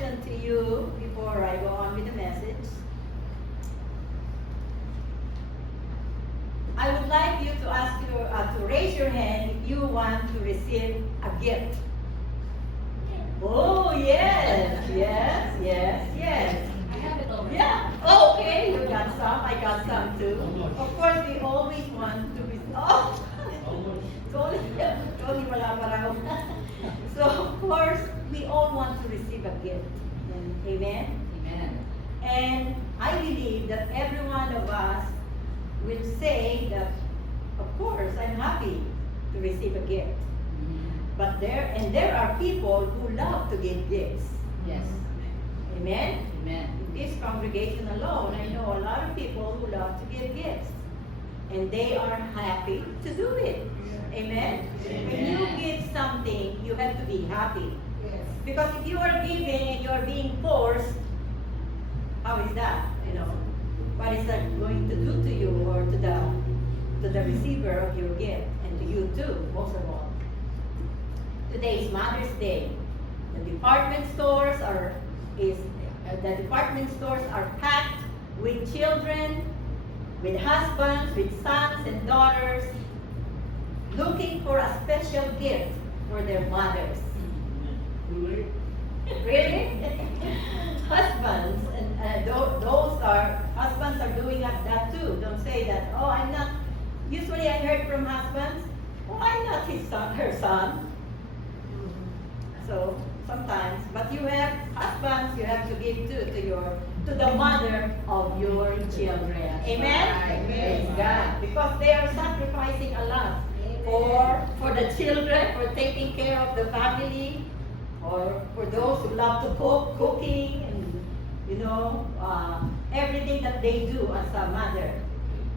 question to you before I go on with the message. I would like you to ask to raise your hand if you want to receive a gift. Oh, yes, yes, yes, yes. I have it already. Yeah. Oh, okay. You got some. I got some too. Of course, we always want to be. Oh, Tony, wala pa raw. So, of course, we all want to receive a gift. Amen. Amen. And I believe that every one of us will say that, of course, I'm happy to receive a gift. But there are people who love to give gifts. Yes. Amen? Amen. In this congregation alone, I know a lot of people who love to give gifts. And they are happy to do it. Amen? When you give something, you have to be happy. Yes. Because if you are giving and you are being forced, how is that? What is that going to do to you or to the receiver of your gift and to you too, most of all? Today is Mother's Day. The department stores are packed with children, with husbands, with sons and daughters, looking for a special gift for their mothers. Really? Husbands and husbands are doing that too. Don't say that. Oh, I'm not. Usually, I heard from husbands. Oh, I'm not her son. So sometimes, but you have husbands, you have to give to the mother of your children. Amen? Praise God. Because they are sacrificing a lot for the children, for taking care of the family, or for those who love to cooking, and everything that they do as a mother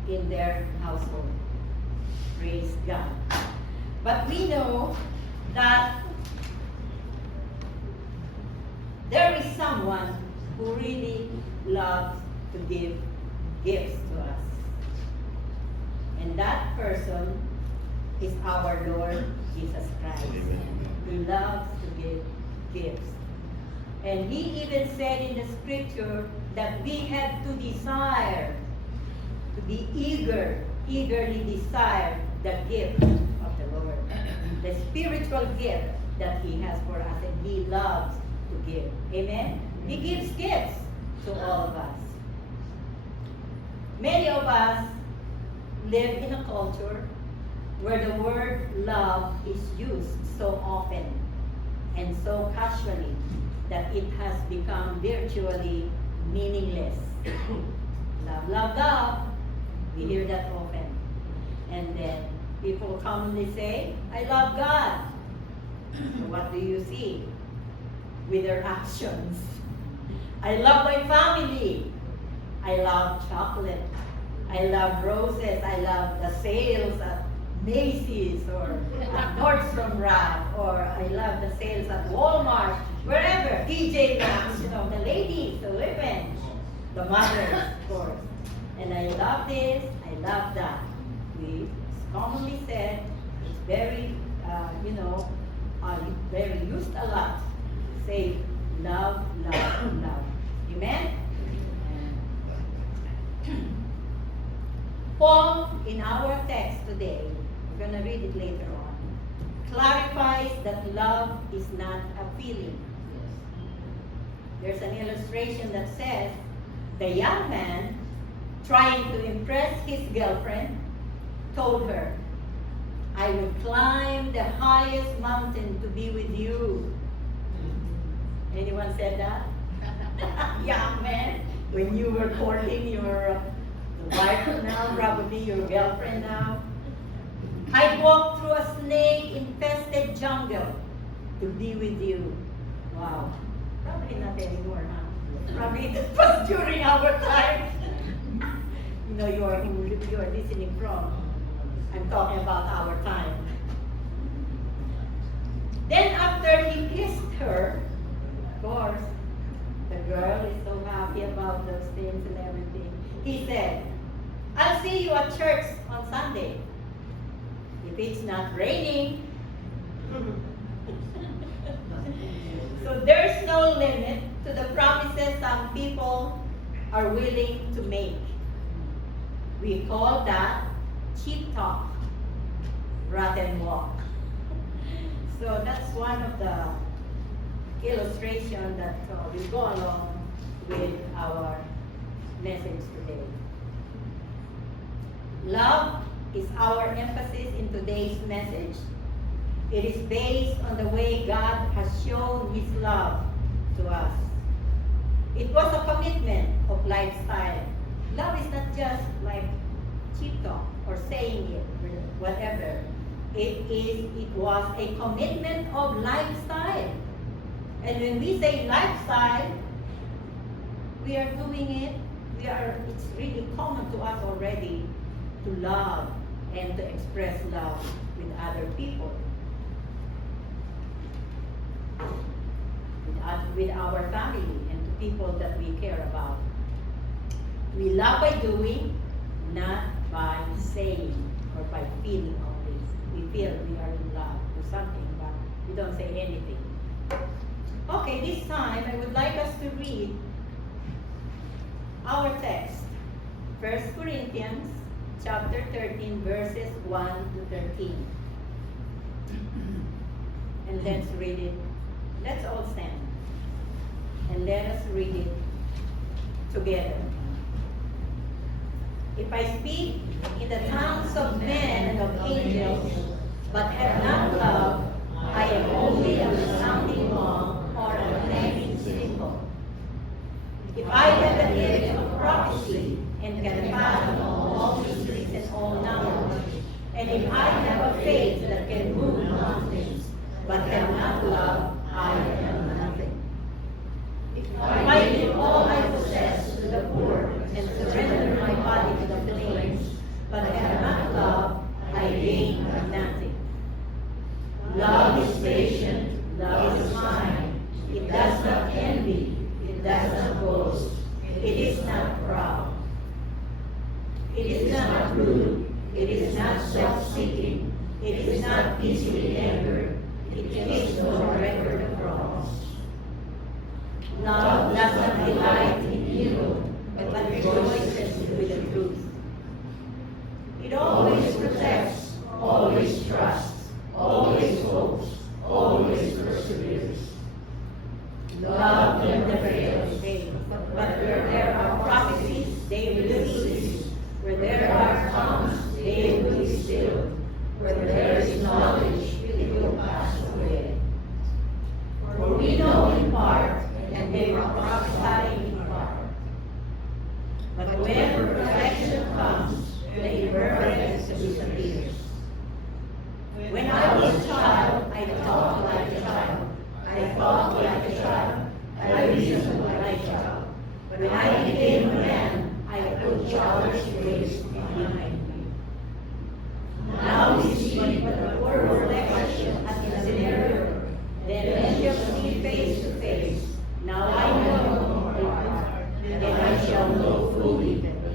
in their household. Praise God. But we know that there is someone who really loves to give gifts to us. And that person is our Lord Jesus Christ. He loves to give gifts. And he even said in the scripture that we have to desire, to be eagerly desire the gift of the Lord. The spiritual gift that he has for us, and he loves to give. Amen? He gives gifts to all of us. Many of us live in a culture where the word love is used so often and so casually that it has become virtually meaningless. Love, love, love. We hear that often. And then people commonly say, I love God. So what do you see with their actions? I love my family. I love chocolate. I love roses. I love the sales at Macy's or at Nordstrom Rack, or I love the sales at Walmart, wherever, TJ Maxx, the ladies, the women, the mothers, of course. And I love this, I love that. We commonly said, it's very, very used a lot. Say, love, love, love. Amen? Paul, in our text today, we're going to read it later on, clarifies that love is not a feeling. There's an illustration that says, the young man, trying to impress his girlfriend, told her, I will climb the highest mountain to be with you. Anyone said that? Young man, when you were courting your wife now, probably your girlfriend now. I'd walk through a snake-infested jungle to be with you. Wow. Probably not anymore, huh? Probably it was during our time. You are listening from. I'm talking about our time. Then after he kissed her, of course, the girl is so happy about those things and everything. He said, I'll see you at church on Sunday. If it's not raining. So there's no limit to the promises some people are willing to make. We call that cheap talk, rotten walk. So that's one of the illustration that will go along with our message today. Love is our emphasis in today's message. It is based on the way God has shown His love to us. It was a commitment of lifestyle. Love is not just like cheap talk or saying it or whatever. It was a commitment of lifestyle. And when we say lifestyle, we are doing it. It's really common to us already to love and to express love with other people. With our family and to people that we care about. We love by doing, not by saying or by feeling only. We feel we are in love with something, but we don't say anything. Okay, this time I would like us to read our text. 1 Corinthians chapter 13, verses 1 to 13. And let's read it. Let's all stand. And let us read it together. If I speak in the tongues of men and of angels, but have not love, I am only a sounding long or a clanging cymbal. If I have the gift of prophecy and can fathom all mysteries and all knowledge, and if I have a faith that can move mountains, but have not love, I am nothing. If I give all I possess to the poor and surrender my body to the flames, but have not love, I gain nothing. Love is patient, love is kind. It does not envy, it does not boast, it is not proud. It is not rude, it is not self-seeking, it is not easily angered, it takes no record of wrongs. Love does not delight in evil, but rejoices with the truth. It always protects, always trusts, always hopes, always perseveres. Love never fails, but where there are prophecies, they will cease. Where there are tongues, they will be still. Where there is knowledge, it will pass away. For we know in part, and they will prophesy in part. But when perfection comes, the imperfectness disappears. When I was a child, I talked like a child. I thought like a child. I reasoned like a child. When I became a man, I put childish ways behind me. Now we see but a poor reflection as in a mirror. Then we shall see face to face. Now I know in part, then I shall know fully,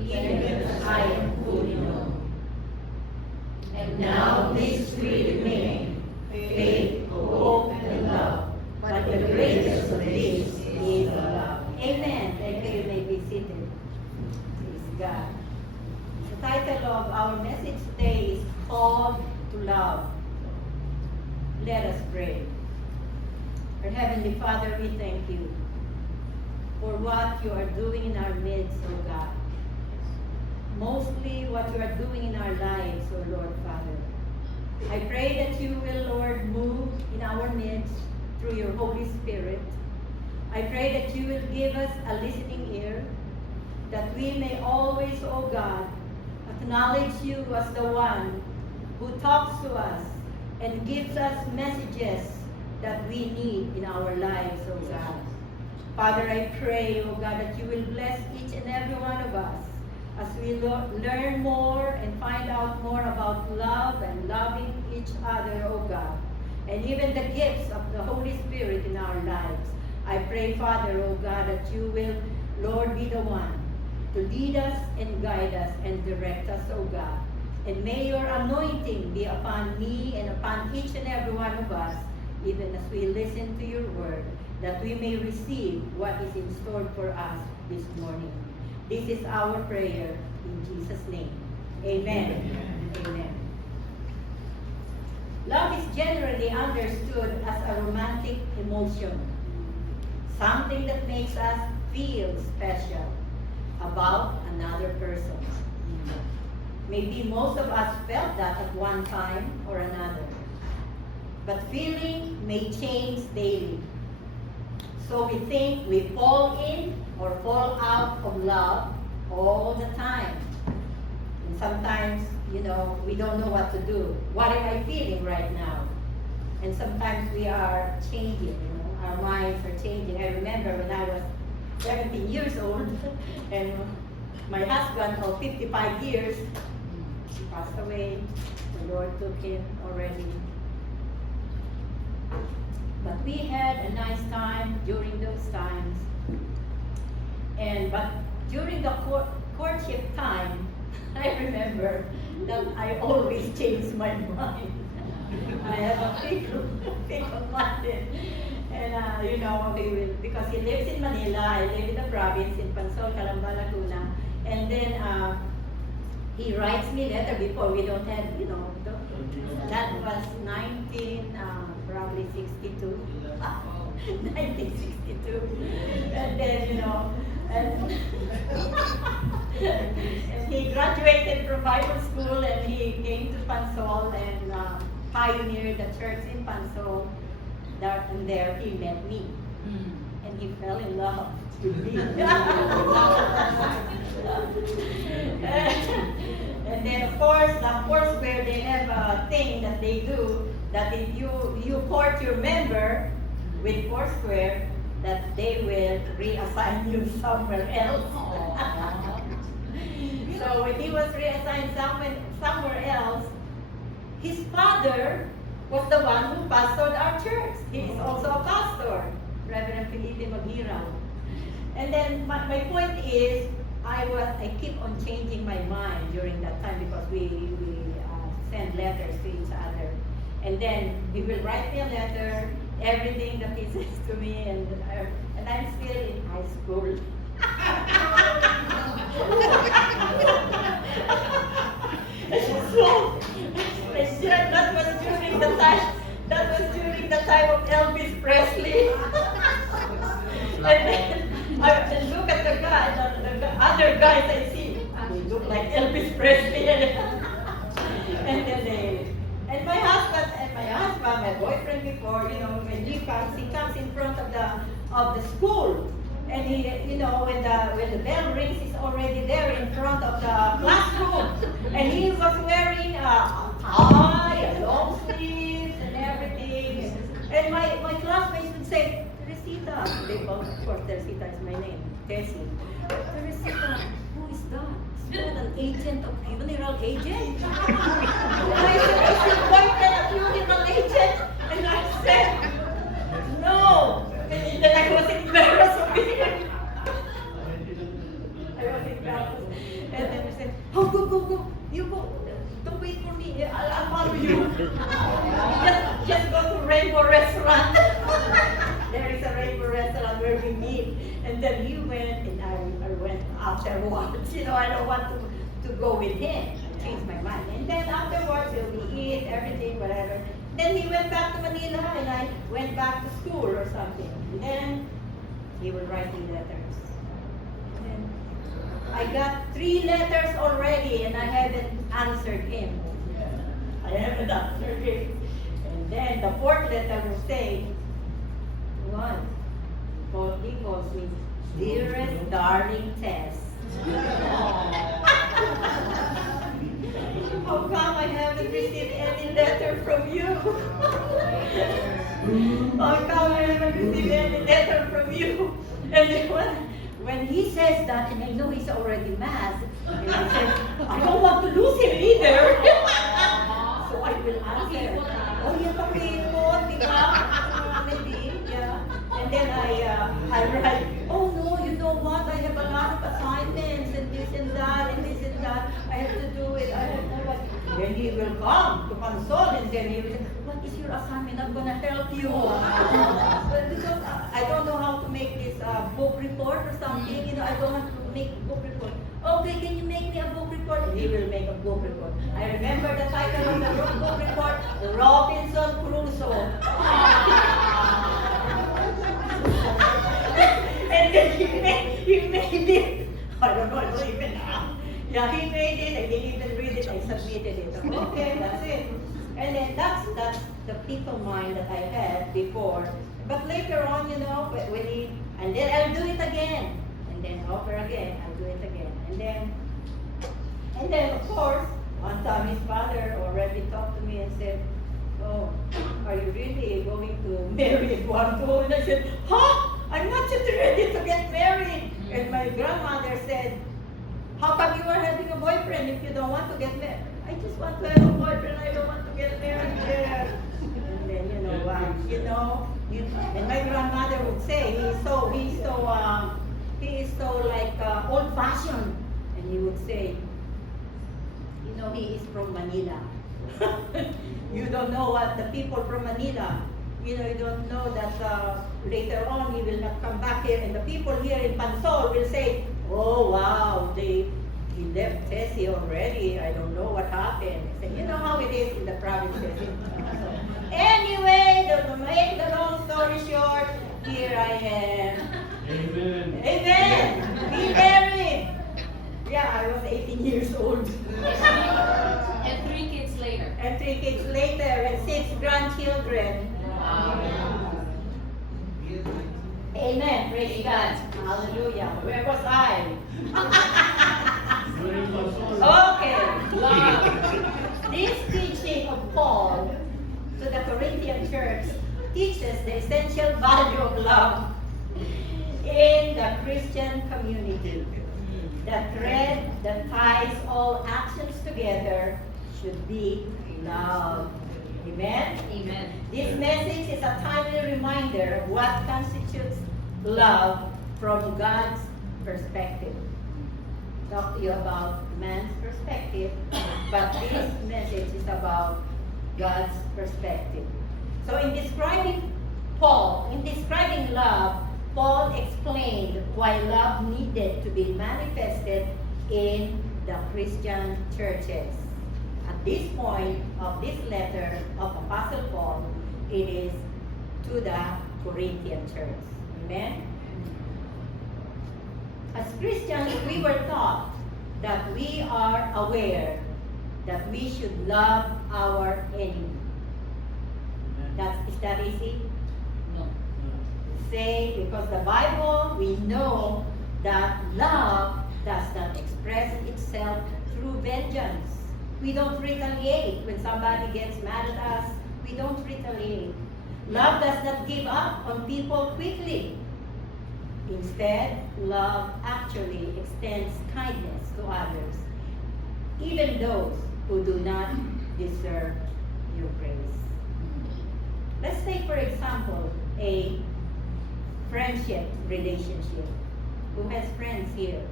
even as I am fully known. And now these three remain: faith, hope, and love. But the greatest of these is love. Amen. Thank you. You may be seated. Praise God. The title of our message today is Called to Love. Let us pray. Our Heavenly Father, we thank you for what you are doing in our midst, O God. Mostly what you are doing in our lives, O Lord Father. I pray that you will, Lord, move in our midst through your Holy Spirit. I pray that you will give us a listening ear, that we may always, O God, acknowledge you as the one who talks to us and gives us messages that we need in our lives, O God. Father, I pray, O God, that you will bless each and every one of us as we learn more and find out more about love and loving each other, O God, and even the gifts of the Holy Spirit in our lives. I pray, Father, O God, that you will, Lord, be the one to lead us and guide us and direct us, O God. And may your anointing be upon me and upon each and every one of us even as we listen to your word, that we may receive what is in store for us this morning. This is our prayer in Jesus' name. Amen. Amen. Love is generally understood as a romantic emotion, something that makes us feel special about another person. Maybe most of us felt that at one time or another. But feeling may change daily. So we think we fall in or fall out of love all the time. And sometimes, we don't know what to do. What am I feeling right now? And sometimes we are changing, our minds are changing. I remember when I was 17 years old and my husband of 55 years, he passed away. The Lord took him already. But we had a nice time during those times. But during the courtship time, I remember that I always change my mind. I have a fickle mind. And he will, because he lives in Manila, I live in the province in Pansol, Calamba, Laguna. And then he writes me letter before we don't have, that was probably 62. 1962. And then, and he graduated from Bible school and he came to Pansol and pioneered the church in Pansol. And there he met me. And he fell in love with me. And then of course, where they have a thing that they do, that if you court your member with Foursquare, that they will reassign you somewhere else. So when he was reassigned somewhere else, his father was the one who pastored our church. He is also a pastor, Reverend Felipe Maghira. And then my point is, I keep on changing my mind during that time because we send letters to each other. And then he will write me a letter, everything that he says to me, and I'm still in high school. So that was during the time. That was during the time of Elvis Presley. And then I look at the guy, the other guys I see, they look like Elvis Presley. And then and my husband, my boyfriend before, when he comes in front of the school, and he, when the bell rings, he's already there in front of the classroom, and he was wearing a tie, a long sleeves, and everything. And my classmates would say, Teresita, they call, of course, Teresita is my name, Tessie. Teresita, who is that? Is that an agent of funeral agent? And I said, is your boyfriend a funeral agent? And I said, no. And then I was embarrassed of it. I was embarrassed. And then I said, oh, go. You go. Don't wait for me. I'll follow you. just go to Rainbow Restaurant. There is a Rainbow Restaurant where we meet. And then he went, and I went afterwards. I don't want to go with him. I changed my mind. And then afterwards, we eat, everything, whatever. Then he went back to Manila, and I went back to school or something. And then he would write me letters. And then I got 3 letters already, and I haven't answered him. I haven't answered him. And then the 4th letter will say, what? He calls me, dearest darling Tess. How come I haven't received any letter from you? How come I haven't received any letter from you? And then when he says that, and I know he's already mad, and he says, I don't want to lose him either. So I will answer, oh, yeah, papayin mo, di ba? Maybe, yeah. And then I write, oh no, you know what, I have a lot of assignments and this and that and this and that. I have to do it. I have to like. Then he will come to console and then he will say, what is your assignment? I'm gonna help you. But because I don't know how to make this book report or something. You know, I don't want to make book report. Okay, can you make me a book report? And he will make a book report. I remember the title of the book report, Robinson Crusoe. And then he made it. I don't know, I don't even know. Yeah, he made it. I didn't even read it. I submitted it. Okay, that's it. And then that's the people mind that I had before. But later on, you know, when he, and then I'll do it again. And then over again, I'll do it again. And then of course, one time his father already talked to me and said, oh, are you really going to marry Eduardo? And I said, huh? I'm not yet ready to get married. And my grandmother said, how come you are having a boyfriend if you don't want to get married? I just want to have a boyfriend, I don't want to get married yet. And then, and my grandmother would say, he is so like old-fashioned. And he would say, he is from Manila. You don't know what the people from Manila, you don't know that later on he will not come back here, and the people here in Pansol will say, oh wow, he left Tessie already, I don't know what happened. So, you know how it is in the provinces. Anyway, to make the long story short, here I am. Amen. Amen. Be married. Yeah, I was 18 years old. And 3 kids later. And 3 kids later, and 6 grandchildren. Amen. Praise God. Hallelujah. Where was I? Okay. This teaching of Paul to the Corinthian church teaches the essential value of love in the Christian community. The thread that ties all actions together should be love. Amen? Amen. This message is a timely reminder of what constitutes love from God's perspective. Talk to you about man's perspective, but this message is about God's perspective. So in describing love, Paul explained why love needed to be manifested in the Christian churches. At this point of this letter of Apostle Paul, it is to the Corinthian church. Amen? As Christians, we were taught that we are aware that we should love our enemy. Is that easy? No. Say, because the Bible, we know that love does not express itself through vengeance. We don't retaliate when somebody gets mad at us. We don't retaliate. Love does not give up on people quickly. Instead, love actually extends kindness to others, even those who do not deserve your praise. Let's take, for example, a friendship relationship. Who has friends here?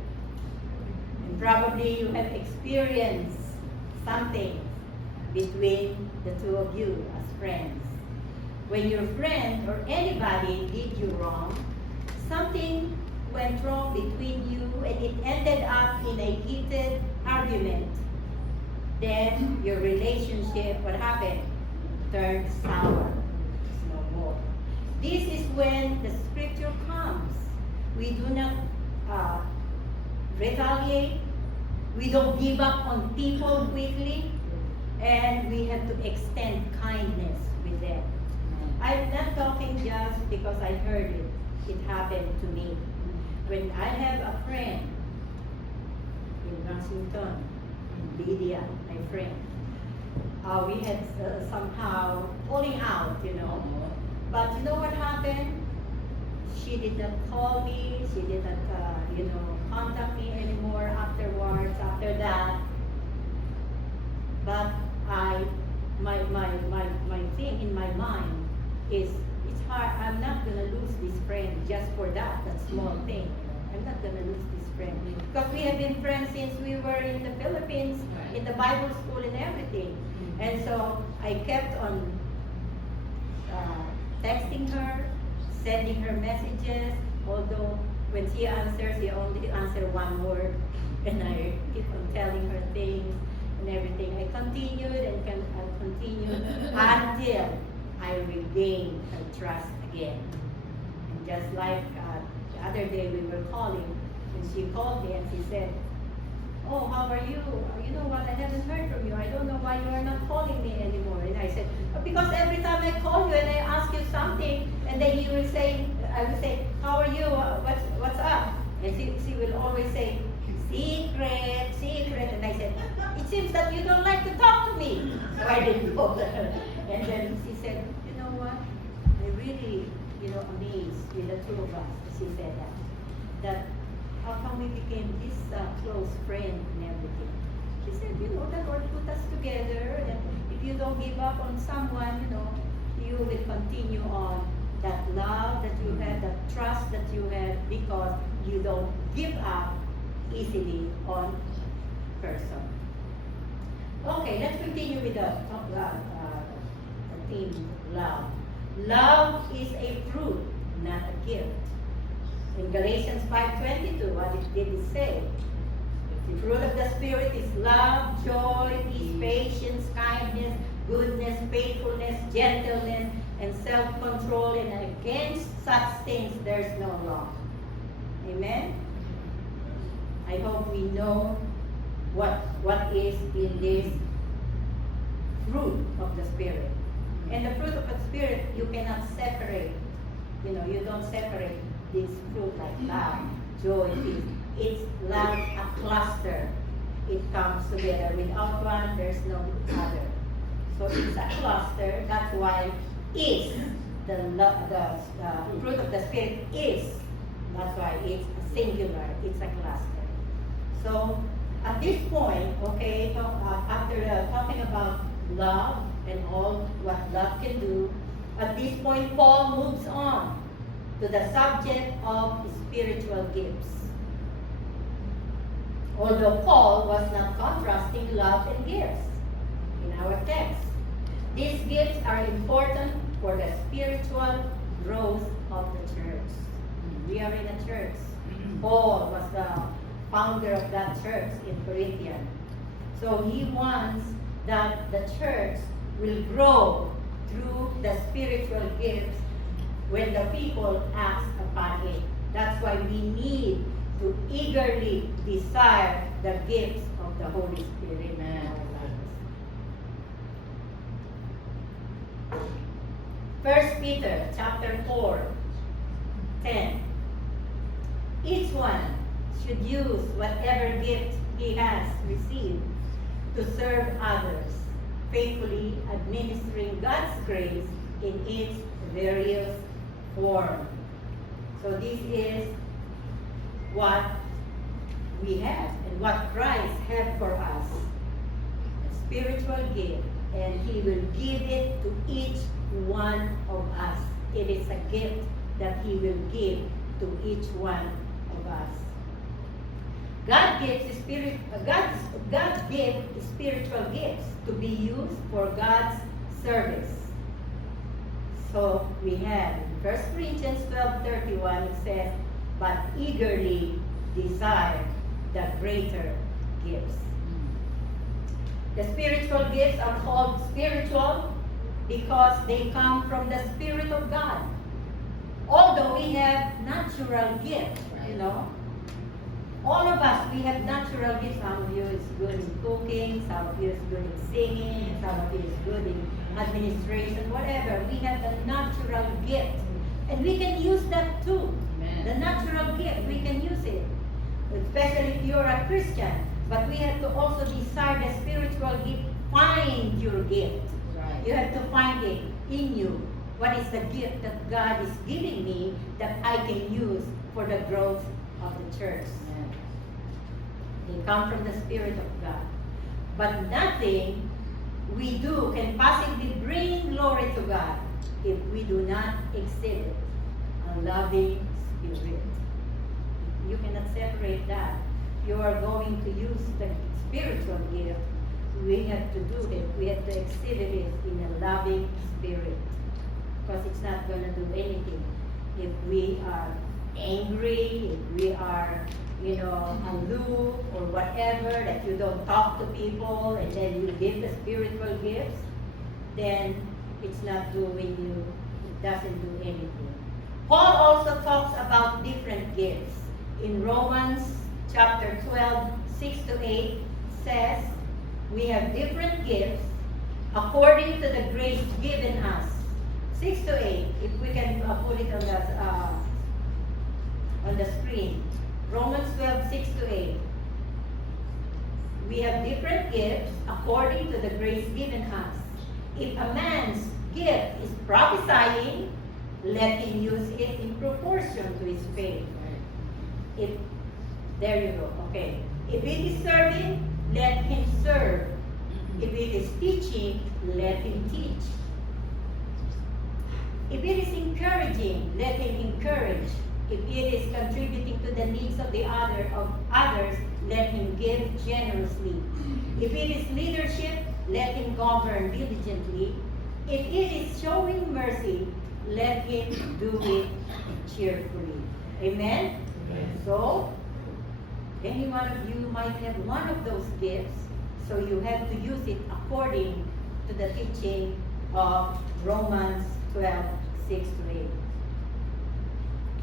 And probably you have experienced something between the two of you as friends. When your friend or anybody did you wrong, something went wrong between you and it ended up in a heated argument. Then your relationship, what happened? Turned sour. It's no more. This is when the scripture comes. We do not retaliate. We don't give up on people quickly. And we have to extend kindness with them. I'm not talking just because I heard it. It happened to me. When I have a friend in Washington, Lydia, my friend, we had somehow falling out, But you know what happened? She did not call me. She did not, contact me anymore afterwards. After that, but my thing in my mind is it's hard. I'm not gonna lose this friend just for that small thing. I'm not gonna lose this friend. Because we have been friends since we were in the Philippines, Right. in the Bible school and everything. And so I kept on texting her, sending her messages, although when she answers, she only answers one word. And I keep on telling her things and everything. I continued and I continued until I regained her trust again. And just like the other day we were calling, and she called me and she said, "Oh, how are you? You know what, I haven't heard from you. I don't know why you are not calling me anymore." And I said, "Because every time I call you and I ask you something, and then you will say, I will say, how are you? What's up?" And she will always say, "Secret, secret." And I said, "It seems that you don't like to talk to me." So I didn't call her. And then she said, "You know what? I really, amazed with the two of us." She said that how come we became this close friend and everything. She said, the Lord put us together, and if you don't give up on someone, you will continue on that love that you have, that trust that you have, because you don't give up easily on person. Okay, let's continue with the theme, love. Love is a fruit, not a gift. In Galatians 5:22, what did it say? The fruit of the Spirit is love, joy, peace, patience, kindness, goodness, faithfulness, gentleness, and self-control, and against such things there's no law. Amen? I hope we know what is in this fruit of the Spirit. And the fruit of the Spirit, you cannot separate. You don't separate this fruit like love, joy, peace. It's like a cluster. It comes together. Without one, there's no other. So it's a cluster. That's why is the fruit of the Spirit is. That's why it's singular. It's a cluster. So at this point, okay, after talking about love and all what love can do, at this point Paul moves on to the subject of spiritual gifts. Although Paul was not contrasting love and gifts in our text, these gifts are important for the spiritual growth of the church. We are in a church. Paul was the founder of that church in Corinthians. So he wants that the church will grow through the spiritual gifts when the people act upon it. That's why we need to eagerly desire the gifts of the Holy Spirit in our lives. 1 Peter chapter 4:10. Each one should use whatever gift he has received to serve others, faithfully administering God's grace in its various form. So this is what we have and what Christ had for us. A spiritual gift, and He will give it to each one of us. It is a gift that He will give to each one of us. God gives spiritual gifts to be used for God's service. So we have in 1 Corinthians 12:31, it says, "But eagerly desire the greater gifts." The spiritual gifts are called spiritual because they come from the Spirit of God. Although we have natural gifts, all of us, we have natural gifts. Some of you is good in cooking, some of you is good in singing, some of you is good in administration, whatever. We have the natural gift. And we can use that too. Amen. The natural gift, we can use it. Especially if you're a Christian. But we have to also desire the spiritual gift. Find your gift. Right. You have to find it in you. What is the gift that God is giving me that I can use for the growth of the church? Amen. They come from the Spirit of God. But nothing we do can possibly bring glory to God if we do not exhibit a loving spirit. You cannot separate that. You are going to use the spiritual gift. We have to do it. We have to exhibit it in a loving spirit. Because it's not going to do anything if we are angry, if we are, aloof or whatever, that you don't talk to people and then you give the spiritual gifts, then it's not doing you, it doesn't do anything. Paul also talks about different gifts. In Romans chapter 12, 6 to 8 says, we have different gifts according to the grace given us. 6 to 8, if we can put it on the screen. Romans 12, 6 to 8. We have different gifts according to the grace given us. If a man's gift is prophesying, let him use it in proportion to his faith. There you go, okay. If it is serving, let him serve. If it is teaching, let him teach. If it is encouraging, let him encourage. If it is contributing to the needs of others, let him give generously. If it is leadership, let him govern diligently. If it is showing mercy, let him do it cheerfully. Amen? Amen. So, any one of you might have one of those gifts, so you have to use it according to the teaching of Romans 12, 6 to 8.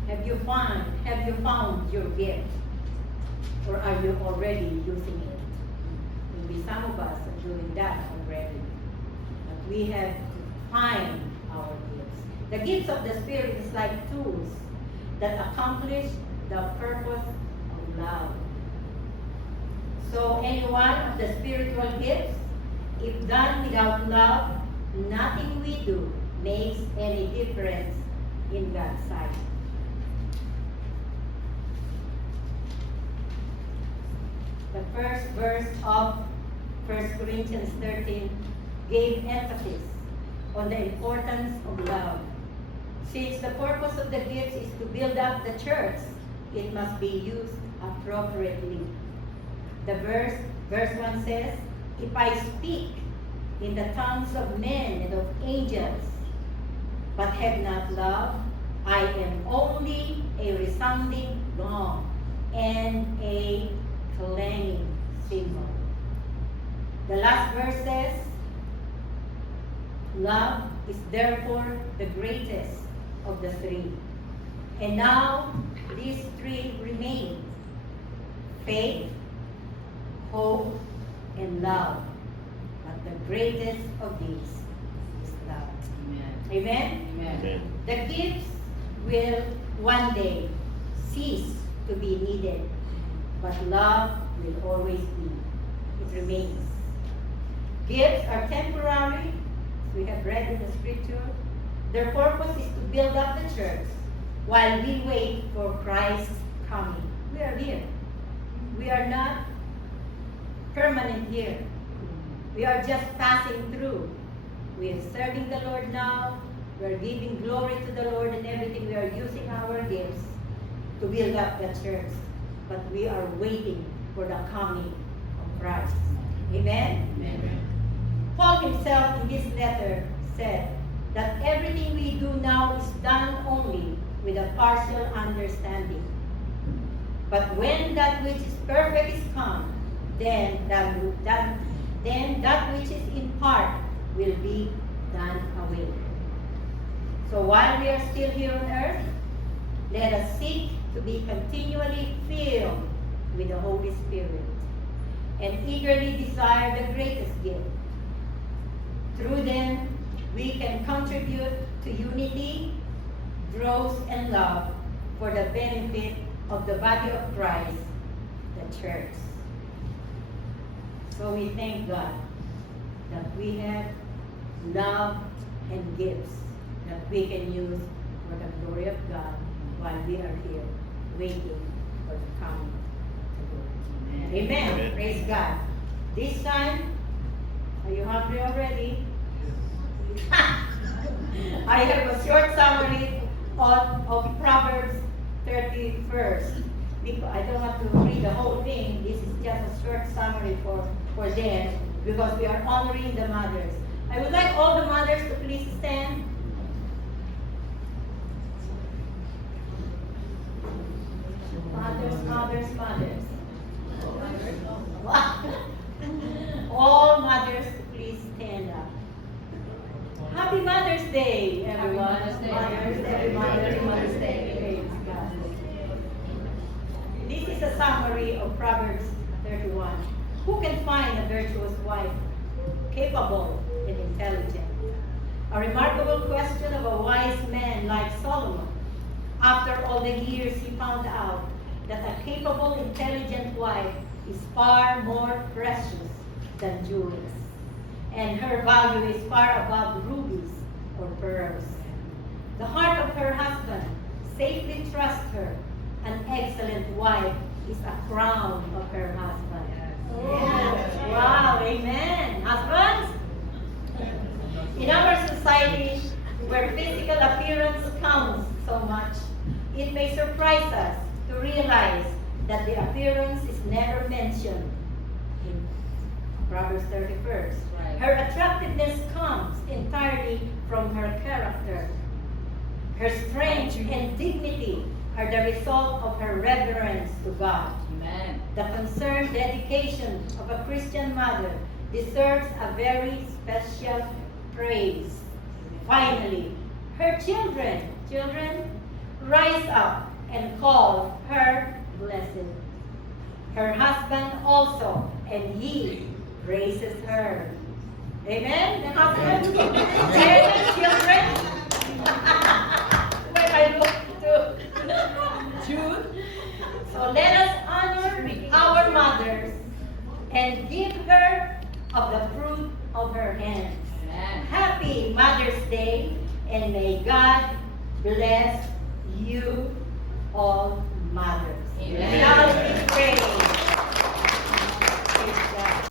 Have you found your gift? Or are you already using it? Maybe some of us are doing that already. But we have to find our gifts. The gifts of the Spirit is like tools that accomplish the purpose of love. So any one of the spiritual gifts, if done without love, nothing we do makes any difference in God's sight. The first verse of 1 Corinthians 13 gave emphasis on the importance of love. Since the purpose of the gifts is to build up the church, it must be used appropriately. The verse 1 says, if I speak in the tongues of men and of angels, but have not love, I am only a resounding gong and a clanging cymbal. The last verse says, love is therefore the greatest of the three. And now these three remain: faith, hope, and love. But the greatest of these is love. Amen. Amen? Amen. The gifts will one day cease to be needed, but love will always be. It remains. Gifts are temporary, as we have read in the scripture. Their purpose is to build up the church while we wait for Christ's coming. We are here. We are not permanent here. We are just passing through. We are serving the Lord now. We are giving glory to the Lord and everything. We are using our gifts to build up the church. But we are waiting for the coming of Christ. Amen? Amen. Paul himself in this letter said that everything we do now is done only with a partial understanding. But when that which is perfect is come, then that which is in part will be done away. So while we are still here on earth, let us seek to be continually filled with the Holy Spirit and eagerly desire the greatest gift. Through them, we can contribute to unity, growth, and love for the benefit of the body of Christ, the church. So we thank God that we have love and gifts that we can use for the glory of God while we are here waiting for the coming of the Lord. Amen. Amen. Amen. Praise God. This time, are you hungry already? I have a short summary of Proverbs 31st. because I don't want to read the whole thing. This is just a short summary for them because we are honoring the mothers. I would like all the mothers to please stand. Mothers, mothers, mothers. All mothers to please stand up. Happy Mother's Day, everyone. Happy Mother's Day. Every Mother's Day. Praise God. This is a summary of Proverbs 31. Who can find a virtuous wife, capable and intelligent? A remarkable question of a wise man like Solomon. After all the years, he found out that a capable, intelligent wife is far more precious than jewels, and her value is far above rubies or pearls. The heart of her husband safely trusts her. An excellent wife is a crown of her husband. Yes. Wow, amen. Husbands? In our society, where physical appearance counts so much, it may surprise us to realize that the appearance is never mentioned in Proverbs 31st. Right. Her attractiveness comes entirely from her character. Her strength and dignity are the result of her reverence to God. Amen. The concerned dedication of a Christian mother deserves a very special praise. Finally, her children rise up and call her blessed. Her husband also, and he praises her. Amen? The husband and the children. When I look to Jude. So let us honor our mothers and give her of the fruit of her hands. Amen. Happy Mother's Day, and may God bless you all.